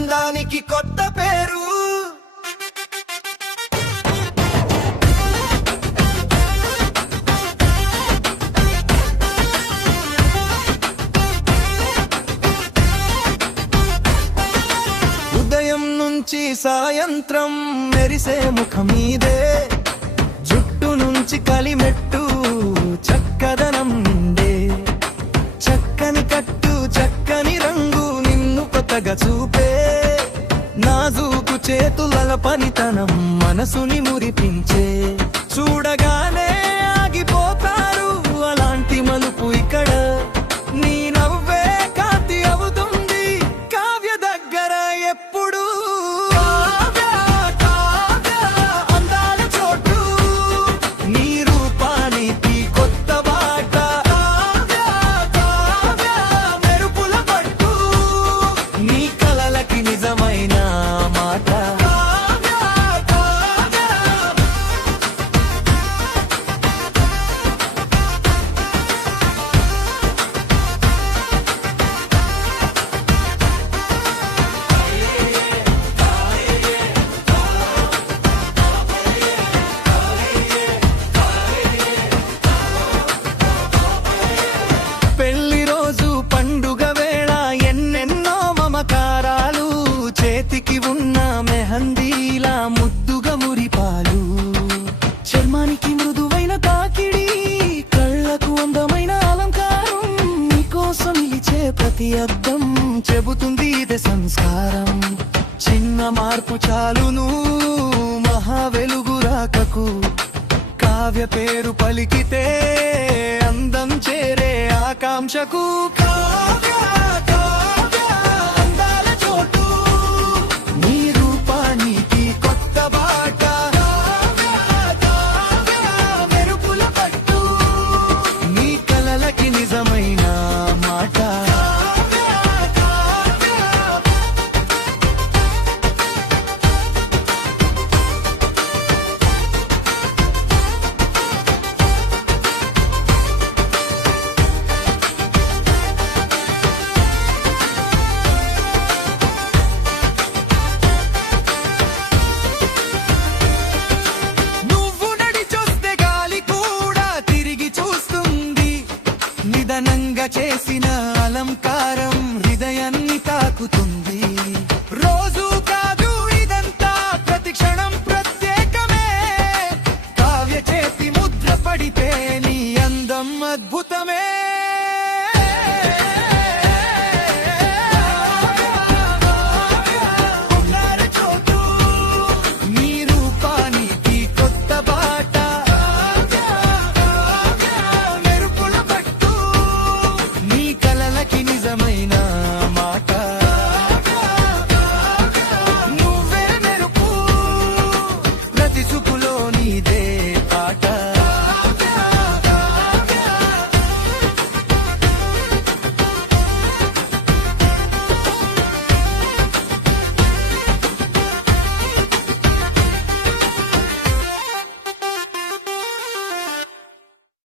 అందానికి కొత్త పేరు. ఉదయం నుంచి సాయంత్రం మెరిసే ముఖమీదే, జుట్టు నుంచి కలిమెట్టు చక్కదనం నిండే, చక్కని కట్టు చక్కని రంగు నిన్ను కొత్తగా చూపే, నాజూకు చేతుల పనితనం మనసుని మురిపించే, చూడగానే ఆగిపోతారు అలాంటి మలుపు ఇక్కడ. నీ నవ్వే కాంతి అవుతుంది కావ్య దగ్గర ఎప్పుడు. అందాల చోటు నీ రూపానికి కొత్త బాట, మెరుపుల పట్టు నీ కలలకి నిజమైన మాట. పెళ్లి రోజు పండుగ వేళ ఎన్నెన్నో మమకారాలు, చేతికి ఉన్న మెహందీలా ముద్దుగా మురిపాలు, చర్మానికి మృదువైన తాకిడి, కళ్ళకు అందమైన అలంకారం, నీకోసం నిలిచే ప్రతి అద్దం చెబుతుంది ఇదే సంస్కారం. చిన్న మార్పు చాలును మహా వెలుగు రాకకు, కావ్య పేరు పలికితే అందం చేరే ఆకాంక్షకు. కావ్య కావ్య అందాల చోటు నీ రూపానికి కొత్త బాట, కావ్య మెరుపుల పట్టు నీ కలలకి నిజమైన మాట. నిదానంగా చేసిన